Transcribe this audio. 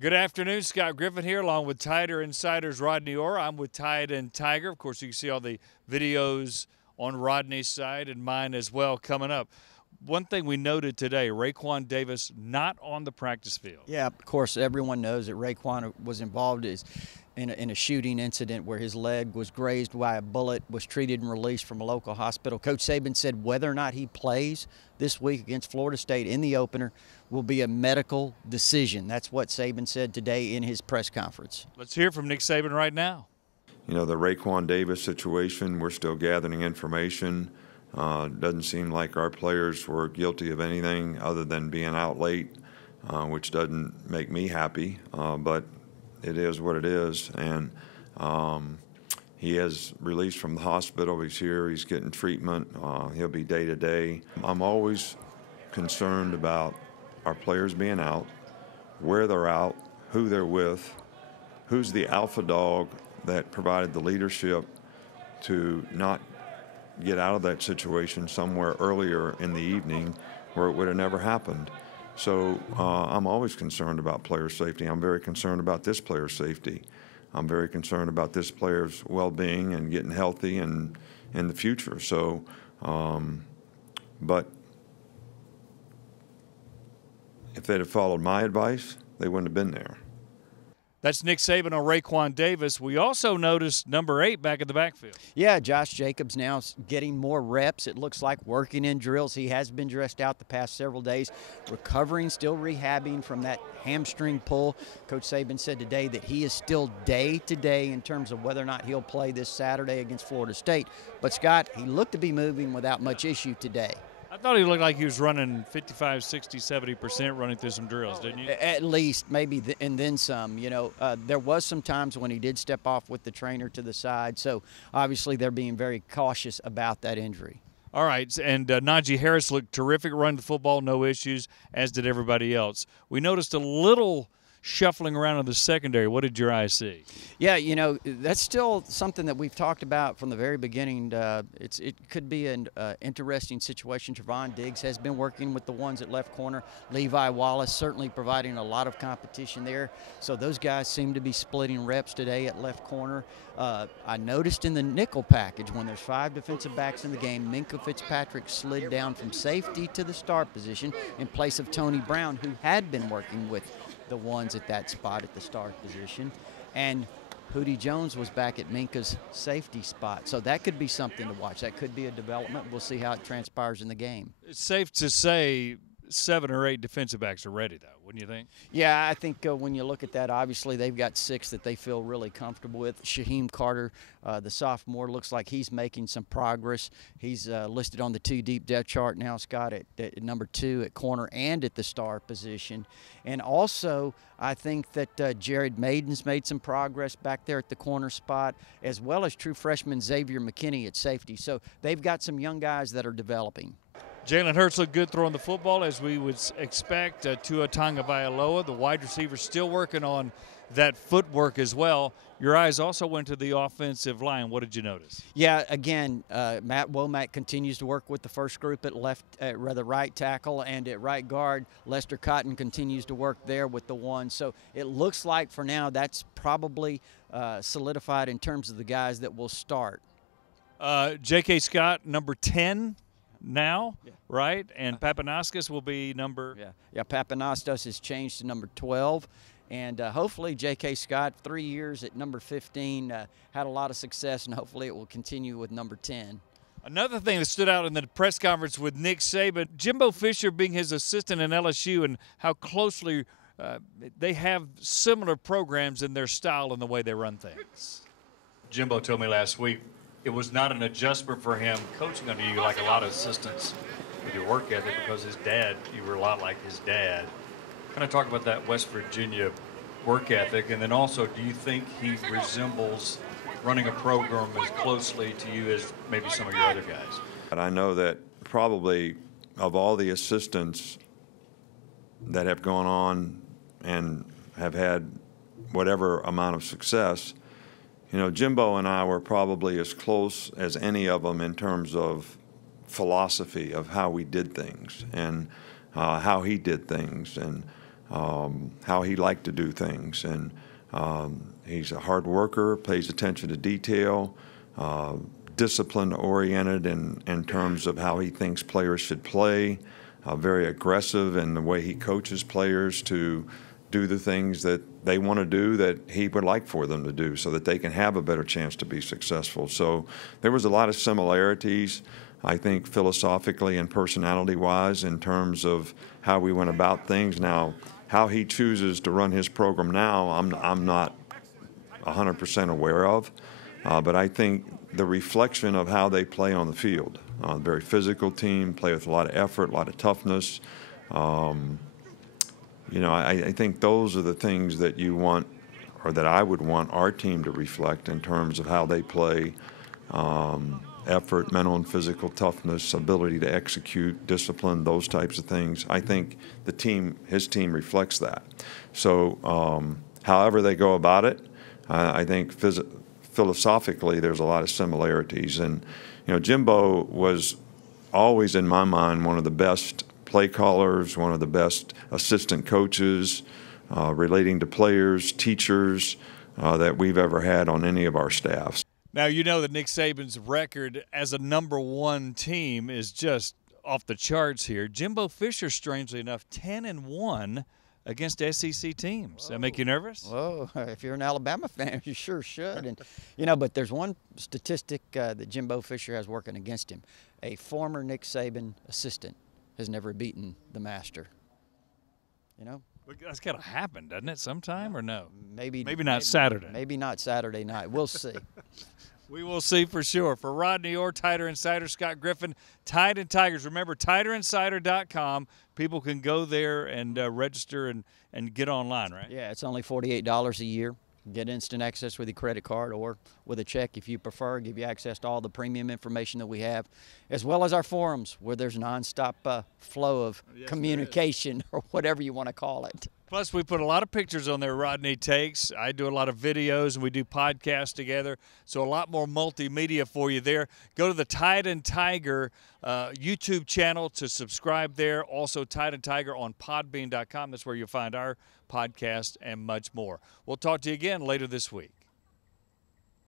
Good afternoon, Scott Griffin here, along with Tiger Insiders Rodney Orr. I'm with Tide and Tiger. Of course, you can see all the videos on Rodney's side and mine as well coming up. One thing we noted today, Raekwon Davis not on the practice field. Yeah, of course, everyone knows that Raekwon was involved in a shooting incident where his leg was grazed by a bullet, was treated and released from a local hospital. Coach Saban said whether or not he plays this week against Florida State in the opener will be a medical decision. That's what Saban said today in his press conference. Let's hear from Nick Saban right now. You know, the Raekwon Davis situation, we're still gathering information. Doesn't seem like our players were guilty of anything other than being out late, which doesn't make me happy, but it is what it is. And he is released from the hospital. He's here. He's getting treatment. He'll be day to day. I'm always concerned about our players being out, where they're out, who they're with, who's the alpha dog that provided the leadership to not get out of that situation somewhere earlier in the evening where it would have never happened. So I'm always concerned about player safety. I'm very concerned about this player's safety. I'm very concerned about this player's well-being and getting healthy and in the future. So, but if they'd have followed my advice, they wouldn't have been there. That's Nick Saban on Raekwon Davis. We also noticed number 8 back in the backfield. Yeah, Josh Jacobs now getting more reps. It looks like working in drills. He has been dressed out the past several days, recovering, still rehabbing from that hamstring pull. Coach Saban said today that he is still day-to-day in terms of whether or not he'll play this Saturday against Florida State. But, Scott, he looked to be moving without much issue today. I thought he looked like he was running 55, 60, 70% running through some drills, didn't you? At least, maybe, and then some. You know, there was some times when he did step off with the trainer to the side. So, obviously, they're being very cautious about that injury. All right, and Najee Harris looked terrific running the football, no issues, as did everybody else. We noticed a little shuffling around in the secondary. What did your eyes see? Yeah, you know, that's still something that we've talked about from the very beginning. It could be an interesting situation. Trevon Diggs has been working with the ones at left corner. Levi Wallace certainly providing a lot of competition there. So those guys seem to be splitting reps today at left corner. I noticed in the nickel package when there's 5 defensive backs in the game, Minkah Fitzpatrick slid down from safety to the star position in place of Tony Brown, who had been working with the ones at that spot at the start position. And Hootie Jones was back at Minkah's safety spot. So that could be something to watch. That could be a development. We'll see how it transpires in the game. It's safe to say 7 or 8 defensive backs are ready, though, wouldn't you think? Yeah, I think when you look at that, obviously they've got 6 that they feel really comfortable with. Shaheem Carter, the sophomore, looks like he's making some progress. He's listed on the 2-deep depth chart now, Scott, at number 2 at corner and at the star position. And also, I think that Jared Maiden's made some progress back there at the corner spot, as well as true freshman Xavier McKinney at safety. So they've got some young guys that are developing. Jalen Hurts looked good throwing the football, as we would expect. Tua Tagovailoa, the wide receiver, still working on that footwork as well. Your eyes also went to the offensive line. What did you notice? Yeah, again, Matt Womack continues to work with the first group at right tackle, and at right guard, Lester Cotton continues to work there with the one. So it looks like for now that's probably solidified in terms of the guys that will start. J.K. Scott, number 10 now, yeah. Right? And Papanaskas will be number? Yeah, Papanaskas has changed to number 12. And hopefully J.K. Scott, 3 years at number 15, had a lot of success, and hopefully it will continue with number 10. Another thing that stood out in the press conference with Nick Saban, Jimbo Fisher being his assistant in LSU, and how closely they have similar programs in their style and the way they run things. Jimbo told me last week it was not an adjustment for him coaching under you like a lot of assistants with your work ethic, because his dad, you were a lot like his dad. Kind of talk about that West Virginia work ethic, and then also, do you think he resembles running a program as closely to you as maybe some of your other guys? But I know that probably of all the assistants that have gone on and have had whatever amount of success, you know, Jimbo and I were probably as close as any of them in terms of philosophy of how we did things and how he did things. And how he liked to do things. And he's a hard worker, pays attention to detail, discipline-oriented in terms of how he thinks players should play, very aggressive in the way he coaches players to do the things that they want to do that he would like for them to do so that they can have a better chance to be successful. So there was a lot of similarities, I think, philosophically and personality-wise in terms of how we went about things. Now, how he chooses to run his program now, I'm not 100% aware of, but I think the reflection of how they play on the field, very physical team, play with a lot of effort, a lot of toughness. You know, I think those are the things that you want, or that I would want our team to reflect in terms of how they play, effort, mental and physical toughness, ability to execute, discipline, those types of things. I think his team reflects that. So however they go about it, I think philosophically there's a lot of similarities. And, you know, Jimbo was always, in my mind, one of the best play callers, one of the best assistant coaches, relating to players, teachers that we've ever had on any of our staffs. Now, you know that Nick Saban's record as a #1 team is just off the charts here. Jimbo Fisher, strangely enough, 10-1 against SEC teams. Does that make you nervous? Whoa, if you're an Alabama fan, you sure should. And, you know, but there's one statistic that Jimbo Fisher has working against him. A former Nick Saban assistant has never beaten the master. You know? That's got to happen, doesn't it, sometime, or no? Maybe not Saturday. Maybe not Saturday night. We'll see. We will see for sure. For Rodney Orr, Tighter Insider, Scott Griffin, Tide and Tigers. Remember, TiderInsider.com. People can go there and register and get online, right? Yeah, it's only $48 a year. Get instant access with your credit card or with a check if you prefer. Give you access to all the premium information that we have, as well as our forums where there's nonstop flow of communication or whatever you want to call it. Plus, we put a lot of pictures on there Rodney takes. I do a lot of videos, and we do podcasts together, so a lot more multimedia for you there. Go to the Tide and Tiger YouTube channel to subscribe there. Also, Tide and Tiger on podbean.com. That's where you'll find our podcast and much more. We'll talk to you again later this week.